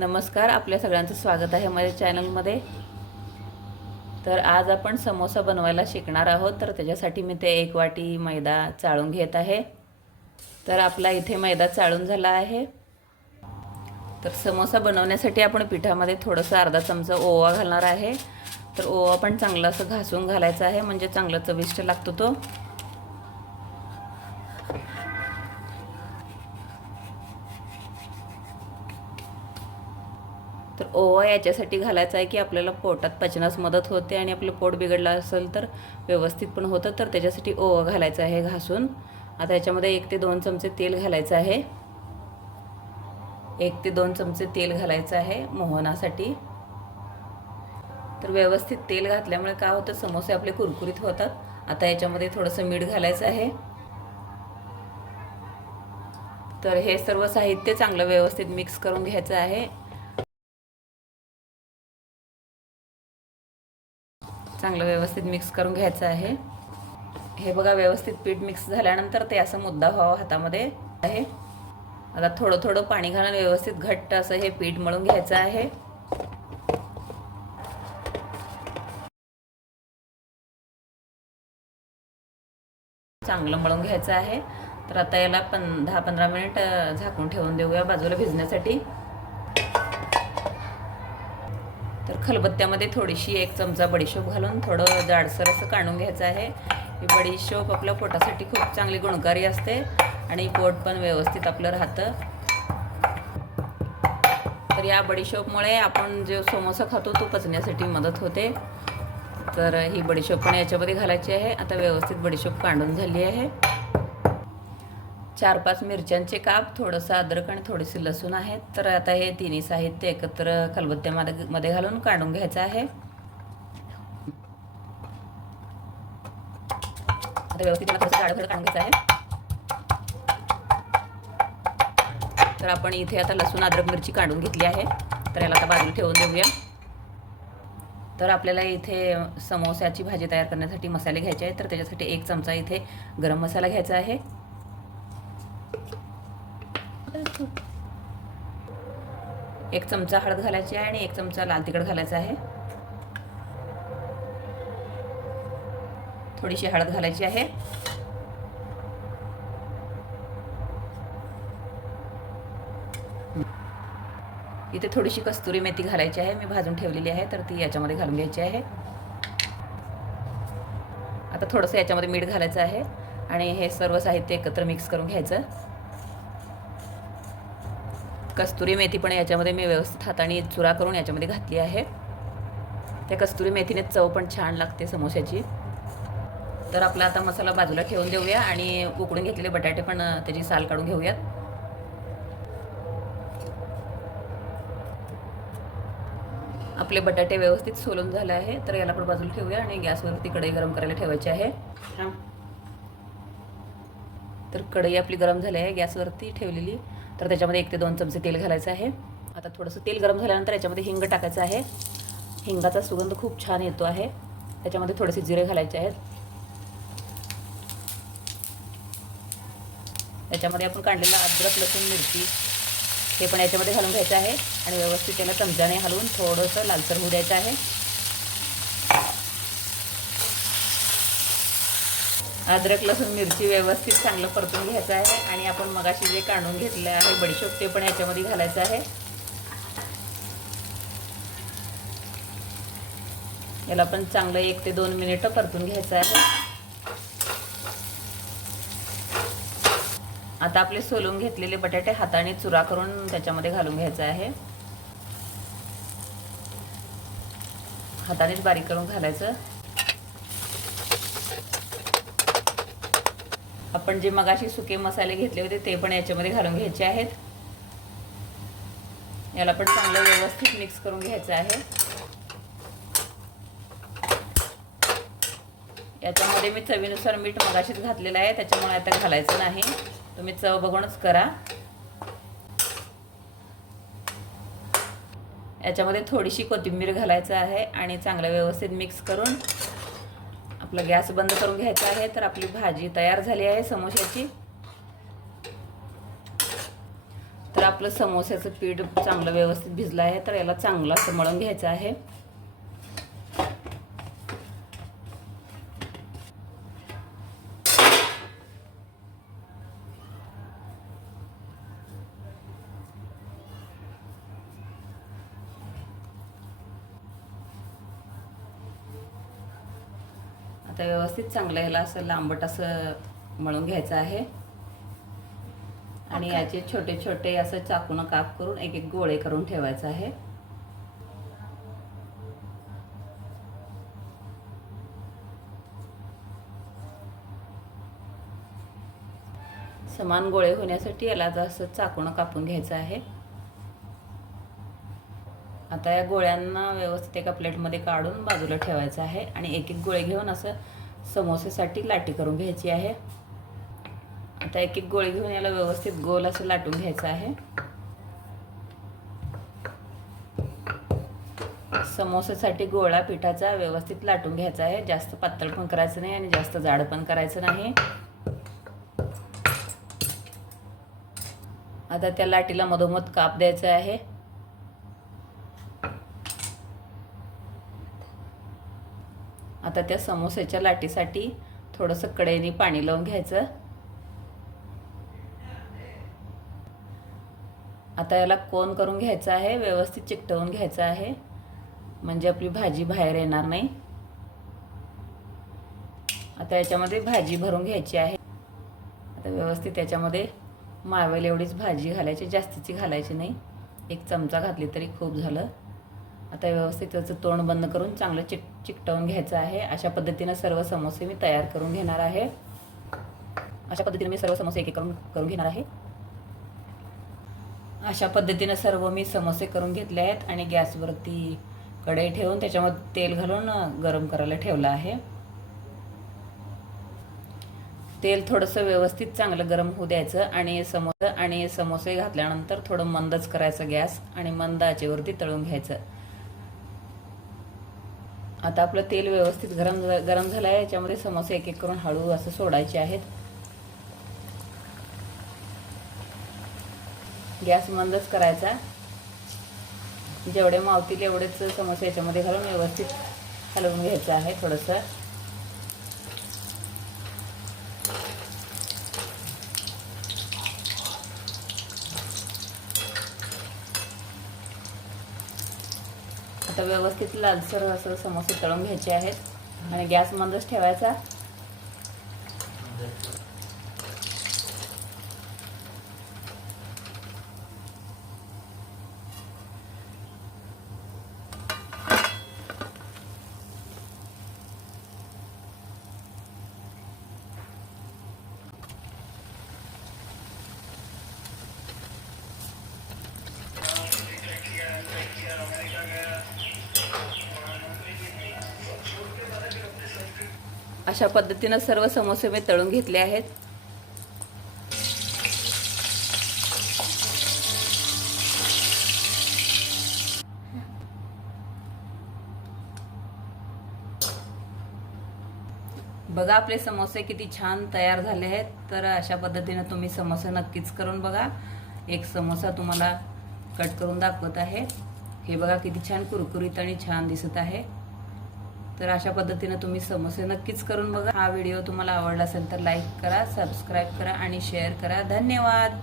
नमस्कार आपल्या सगळ्यांचं स्वागत आहे माझ्या चॅनलमध्ये. तर आज आपण समोसा बनवायला शिकणार आहोत तर त्याच्यासाठी मी ते एक वाटी मैदा चाळून घेत आहे. तर आपला इथे मैदा चाळून झाला आहे. तर समोसा बनवण्यासाठी आपण पिठामध्ये थोडंसं अर्धा चमचा ओवा घालणार आहे. तर ओवा पण चांगला असं घासून घालायचा आहे म्हणजे चांगलं चविष्ट लागतो तो. ओवा याच्यासाठी घालायचा आहे की आपल्याला पोटात पचनास मदत होते आणि आपलं पोट बिघडलं असेल तर व्यवस्थित पण होतं तर त्याच्यासाठी ओवा घालायचा आहे घासून. आता याच्यामध्ये एक ते दोन चमचे तेल घालायचं आहे. एक ते दोन चमचे तेल घालायचं आहे मोहनासाठी. तर व्यवस्थित तेल घातल्यामुळे काय होतं समोसे आपले कुरकुरीत होतात. आता याच्यामध्ये थोडंसं मीठ घालायचं आहे. तर हे सर्व साहित्य चांगलं व्यवस्थित मिक्स करून घ्यायचं आहे. चांगलं व्यवस्थित मिक्स करून घ्यायचं आहे. हे बघा व्यवस्थित पीठ मिक्स झाल्यानंतर ते असं मुद्दा व्हावं हातामध्ये आहे. आता थोडं थोडं पाणी घालून व्यवस्थित घट्ट असं हे पीठ मळून घ्यायचं आहे. चांगलं मळून घ्यायचं आहे. तर आता याला पण दहा पंधरा मिनिट झाकून ठेवून देऊया बाजूला भिजण्यासाठी. तर खलबत्त्यामध्ये थोडीशी एक चमचा बडीशोप घालून थोडं जाडसर असं काढून घ्यायचं आहे. ही बडीशोप आपल्या पोटासाठी खूप चांगली गुणकारी असते आणि पोट पण व्यवस्थित आपलं राहतं. तर या बडीशोपमुळे आपण जो समोसा खातो तो पचण्यासाठी मदत होते. तर ही बडीशोप पण याच्यामध्ये घालायची आहे. आता व्यवस्थित बडीशोप काढून झाली आहे. चार पाच मिरच्यांचे काप थोडंसं अद्रक आणि थोडीशी लसूण आहे तर आता हे तिन्ही साहित्य एकत्र खलबत्त्यामध्ये मध्ये घालून काढून घ्यायचं आहे. आता व्यवस्थित थोडंसं काढून घ्यायचं आहे. तर आपण इथे आता लसूण अद्रक मिरची काढून घेतली आहे. तर याला आता बाजूला ठेवून देऊया. तर आपल्याला इथे समोस्याची भाजी तयार करण्यासाठी मसाले घ्यायचे आहेत. तर त्याच्यासाठी एक चमचा इथे गरम मसाला घ्यायचा आहे. एक चमचा हळद घालायची आहे आणि एक चमचा लाल तिखट घालायचा आहे. थोडीशी हळद घालायची आहे. इथे थोडीशी कस्तुरी मेथी घालायची आहे. मी भाजून ठेवलेली आहे तर ती याच्यामध्ये घालून घ्यायची आहे. आता थोडंसं याच्यामध्ये मीठ घालायचं आहे आणि हे सर्व साहित्य एकत्र मिक्स करून घ्यायचं. कस्तुरी मेथी पण याच्यामध्ये मी व्यवस्थित हाताने चुरा करून याच्यामध्ये घातली आहे. त्या कस्तुरी मेथीने चव पण छान लागते समोश्याची तर आपला आता मसाला बाजूला ठेवून देऊया आणि उकडून घेतलेले बटाटे पण त्याची साल काढून घेऊयात. आपले बटाटे व्यवस्थित सोलून झाले आहे तर याला पण बाजूला ठेवूया आणि गॅसवरती कढई गरम करायला ठेवायची आहे. तर कढई आपली गरम झाली आहे गॅसवरती ठेवलेली. तर त्याच्यामध्ये एक ते दोन चमचे तेल घालायचं आहे. आता थोडंसं तेल गरम झाल्यानंतर याच्यामध्ये हिंग टाकायचं आहे. हिंगाचा सुगंध खूप छान येतो आहे. त्याच्यामध्ये थोडेसे जिरे घालायचे आहेत. त्याच्यामध्ये आपण काढलेला अद्रक लसूण मिरची हे पण याच्यामध्ये घालून घ्यायचं आहे. आणि व्यवस्थित त्याला चमच्याने घालून थोडंसं लालसर होऊ द्यायचं आहे. अद्रक लसूण मिरची व्यवस्थित चांगलं परतून घ्यायचं आहे. आणि आपण मगाशी जे काढून घेतलं आहे बडीशोप ते पण याच्यामध्ये घालायचं आहे. याला पण चांगलं एक ते दोन मिनिटं परतून घ्यायचं आहे. आता आपले सोलून घेतलेले बटाटे हाताने चुरा करून त्याच्यामध्ये घालून घ्यायचं आहे. हातानेच बारीक करून घालायचं. आपण जे मगाशी सुके मसाले घेतले होते ते पण याच्यामध्ये घालून घ्यायचे आहेत. याला पण चांगलं व्यवस्थित मिक्स करून घ्यायचं आहे. याच्यामध्ये मी चवीनुसार मीठ मगाशीच घातलेलं आहे त्याच्यामुळे आता घालायचं नाही. तुम्ही चव बघूनच करा. याच्यामध्ये थोडीशी कोथिंबीर घालायचं आहे आणि चांगलं व्यवस्थित मिक्स करून आपला गॅस बंद करून घ्यायचा आहे तर आपली भाजी तयार झाली आहे समोश्याची. तर आपलं समोस्याचं पीठ चांगलं व्यवस्थित भिजलं आहे तर याला चांगलं असं मळून घ्यायचं आहे. आता व्यवस्थित चांगलं ह्याला असं लांबट असं मळून घ्यायचं आहे. आणि याचे छोटे छोटे असं चाकून काप करून एक एक गोळे करून ठेवायचं आहे. समान गोळे होण्यासाठी याला असं चाकून कापून घ्यायचं आहे. आता या गोळ्यांना व्यवस्थित एका प्लेटमध्ये काढून बाजूला ठेवायचं आहे आणि एक एक गोळे घेऊन असं समोसेसाठी लाटी करून घ्यायची आहे. आता एक एक गोळी घेऊन याला व्यवस्थित गोल असं लाटून घ्यायचं आहे. समोसेसाठी गोळा पिठाचा व्यवस्थित लाटून घ्यायचा आहे. जास्त पातळ पण करायचं नाही आणि जास्त जाड पण करायचं नाही. आता त्या लाटीला मधोमध काप द्यायचं आहे. आता त्या समोस्याच्या लाटीसाठी थोडंसं कडेने पाणी लावून घ्यायचं. आता याला कोण करून घ्यायचं आहे? व्यवस्थित चिकटवून घ्यायचं आहे. म्हणजे आपली भाजी बाहेर येणार नाही. आता याच्यामध्ये भाजी भरून घ्यायची आहे. आता व्यवस्थित याच्यामध्ये मावेल एवढीच भाजी घालायची जास्तीची घालायची नाही. एक चमचा घातली तरी खूप झालं. आता व्यवस्थित त्याचं तोंड बंद करून चांगलं चिक चिकटवून घ्यायचं आहे. अशा पद्धतीनं सर्व समोसे मी तयार करून घेणार आहे. अशा पद्धतीने मी सर्व समोसे एक एक करून करून घेणार आहे. अशा पद्धतीनं सर्व मी समोसे करून घेतले आहेत आणि गॅसवरती कढई ठेवून त्याच्यामध्ये तेल घालून गरम करायला ठेवलं आहे. तेल थोडंसं व्यवस्थित चांगलं गरम होऊ द्यायचं आणि समोसा आणि समोसे घातल्यानंतर थोडं मंदच करायचं गॅस आणि मंद आचेवरती तळून घ्यायचं. आता आपलं तेल व्यवस्थित गरम गरम झालं आहे याच्यामध्ये समोसे एक एक करून हळू असं सोडायचे आहेत. गॅस मंदच करायचा. जेवढे मावतील एवढेच समोसे याच्यामध्ये घालून व्यवस्थित हलवून घ्यायचं आहे थोडंसं. आता व्यवस्थित लालसर असं समोसे तळून घ्यायचे आहेत. आणि गॅस मंदच ठेवायचा. अशा पद्धतीनं सर्व समोसे मी तळून घेतले आहेत. बघा आपले समोसे किती छान तयार झाले आहेत. तर अशा पद्धतीनं तुम्ही समोसे नक्कीच करून बघा. एक समोसा तुम्हाला कट करून दाखवत आहे. हे बघा किती छान कुरकुरीत आणि छान दिसत आहे. तर अशा पद्धतीनं तुम्ही समोसे नक्कीच करून बघा. हा व्हिडिओ तुम्हाला आवडला असेल तर लाईक करा सबस्क्राईब करा आणि शेअर करा. धन्यवाद!